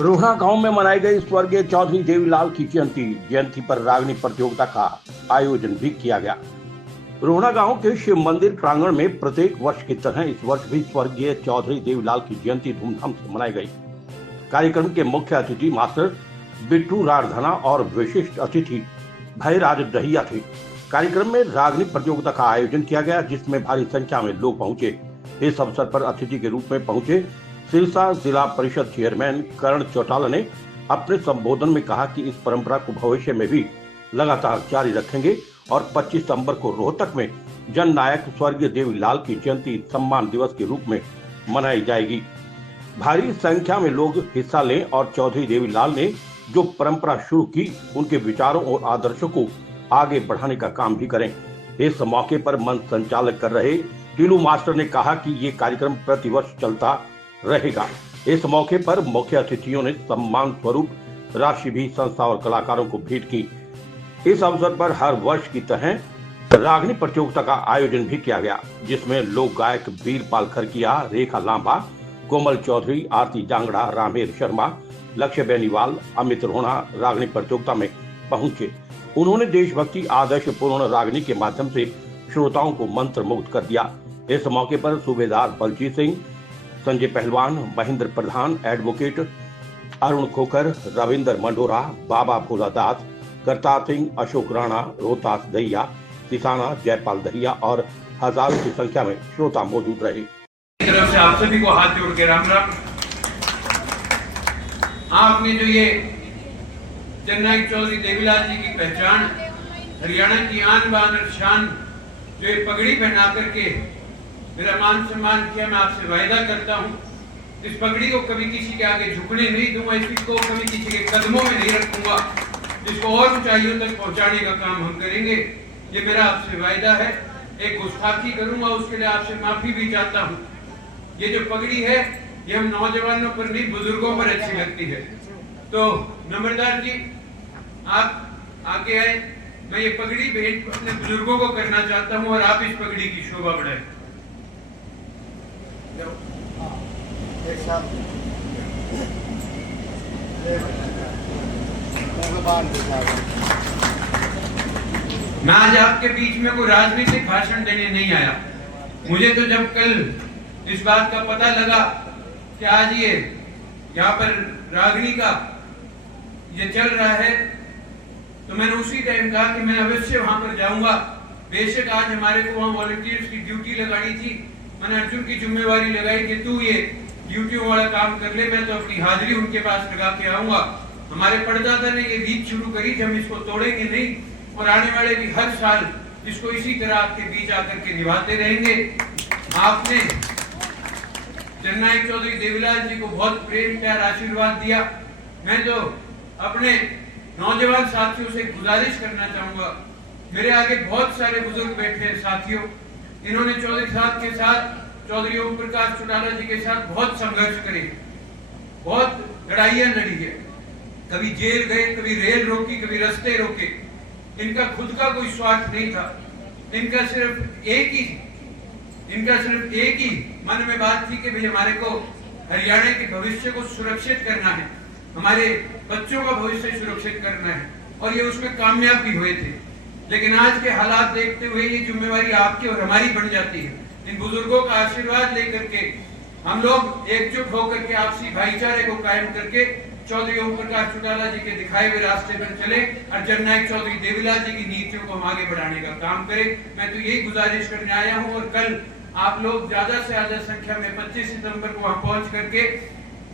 रोहना गांव में मनाई गई स्वर्गीय चौधरी देवीलाल की जयंती पर रागनी प्रतियोगिता का आयोजन भी किया गया। रोहना गांव के शिव मंदिर प्रांगण में प्रत्येक वर्ष की तरह इस वर्ष भी स्वर्गीय चौधरी देवीलाल की जयंती धूमधाम से मनाई गई। कार्यक्रम के मुख्य अतिथि मास्टर बिट्टू राजधना और विशिष्ट अतिथि भयराज दहिया थे। कार्यक्रम में रागनी प्रतियोगिता का आयोजन किया गया, जिसमें भारी संख्या में लोग पहुंचे। इस अवसर पर अतिथि के रूप में पहुंचे सिरसा जिला परिषद चेयरमैन करण चौटाला ने अपने संबोधन में कहा कि इस परंपरा को भविष्य में भी लगातार जारी रखेंगे और 25 सितंबर को रोहतक में जन नायक स्वर्गीय देवीलाल की जयंती सम्मान दिवस के रूप में मनाई जाएगी। भारी संख्या में लोग हिस्सा लें और चौधरी देवीलाल ने जो परंपरा शुरू की, उनके विचारों और आदर्शों को आगे बढ़ाने का काम भी करें। इस मौके पर मंच संचालक कर रहे टीलू मास्टर ने कहा कि ये कार्यक्रम प्रतिवर्ष चलता रहेगा। इस मौके पर मुख्य अतिथियों ने सम्मान स्वरूप राशि भी संस्था और कलाकारों को भेंट की। इस अवसर पर हर वर्ष की तरह रागनी प्रतियोगिता का आयोजन भी किया गया, जिसमें लोक गायक वीरपाल खरकिया, रेखा लांबा, कोमल चौधरी, आरती जांगड़ा, रामेर शर्मा, लक्ष्य बेनीवाल, अमित रोहना रागनी प्रतियोगिता में पहुंचे। उन्होंने देशभक्ति आदर्श पूर्ण रागनी के माध्यम से श्रोताओं को मंत्र मुग्ध कर दिया। इस मौके पर सूबेदार बलजीत सिंह, संजय पहलवान, महेंद्र प्रधान, एडवोकेट अरुण खोकर, रविंद्र मंडोरा, बाबा भोलादास, करतार सिंह, अशोक राणा, रोहतास दहिया, किसाना, जयपाल दहिया और हजारों की संख्या में श्रोता मौजूद रहे। तरफ से आप सभी को हाथ जोड़ के राम राम। आपने जो ये जननायक चौधरी देवीलाल जी की पहचान, हरियाणा की आन बान और शान, जो ये पगड़ी पहना करके मेरा मान सम्मान किया, मैं आपसे वायदा करता हूँ इस पगड़ी को कभी किसी के आगे झुकने नहीं दूंगा, इसको कभी किसी के कदमों में नहीं रखूंगा, इसको और ऊंचाइयों तक पहुंचाने का काम हम करेंगे। ये मेरा आपसे वायदा है। एक गुस्ताखी करूंगा, उसके लिए आपसे माफी भी चाहता हूँ। ये जो पगड़ी है ये हम नौजवानों पर नहीं, बुजुर्गों पर अच्छी लगती है। तो नंबरदार जी आप आगे आए, मैं ये पगड़ी भेंट अपने बुजुर्गों को करना चाहता हूँ और आप इस पगड़ी की शोभा बढ़ाएं। मैं आज आपके बीच में कोई राजनीतिक भाषण देने नहीं आया। मुझे तो जब कल इस बात का पता लगा कि आज ये यहाँ पर रागनी का ये चल रहा है, तो मैंने उसी टाइम कहा कि मैं अवश्य वहां पर जाऊंगा। बेशक आज हमारे को वहां वॉलंटियर्स की ड्यूटी लगानी थी, मैंने अर्जुन की जिम्मेवारी लगाई कि तू ये ड्यूटियों वाला काम कर ले, मैं तो अपनी हाजिरी उनके पास लगा के आऊंगा। हमारे परदादा ने ये रीत शुरू करी कि हम इसको तोड़ेंगे नहीं और आने वाले भी हर साल इसको इसी तरह आपके बीच आकर के निभाते रहेंगे। आपने जननायक चौधरी देवीलाल जी को बहुत प्रेम प्यार आशीर्वाद दिया। मैं तो अपने नौजवान साथियों से गुजारिश करना चाहूंगा, मेरे आगे बहुत सारे बुजुर्ग बैठे हैं साथियों, इन्होंने चौधरी साहब के साथ, चौधरी ओम प्रकाश चौटाला जी के साथ बहुत संघर्ष करे, बहुत लड़ाइयां लड़ी है, कभी जेल गए, कभी रेल रोकी, कभी रास्ते रोके। इनका खुद का कोई स्वार्थ नहीं था, इनका सिर्फ एक ही मन में बात थी कि भाई हमारे को हरियाणा के भविष्य को सुरक्षित करना है, हमारे बच्चों का भविष्य सुरक्षित करना है, और ये उसमें कामयाब भी हुए थे। लेकिन आज के हालात देखते हुए ये जिम्मेवारी आपकी और हमारी बन जाती है। इन बुजुर्गों का आशीर्वाद लेकर के हम लोग एकजुट होकर के आपसी भाईचारे को कायम करके चौधरी ओम प्रकाश चौटाला जी के दिखाए हुए रास्ते पर चले और जननायक चौधरी देवीलाल जी की नीतियों को हम आगे बढ़ाने का काम करें। मैं तो यही गुजारिश करने आया हूँ और कल आप लोग ज्यादा से ज्यादा संख्या में 25 सितंबर को वहां पहुंच करके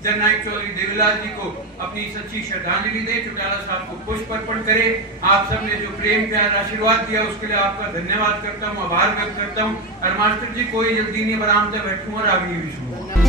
जननायक चौधरी देवीलाल जी को अपनी सच्ची श्रद्धांजलि दें, चौटाला साहब को पुष्प अर्पण करें। आप सबने जो प्रेम प्यार आशीर्वाद दिया उसके लिए आपका धन्यवाद करता हूँ, आभार व्यक्त करता हूँ। और मास्टर जी कोई जल्दी नहीं, आराम से बैठूं और आगे भी सुनूं।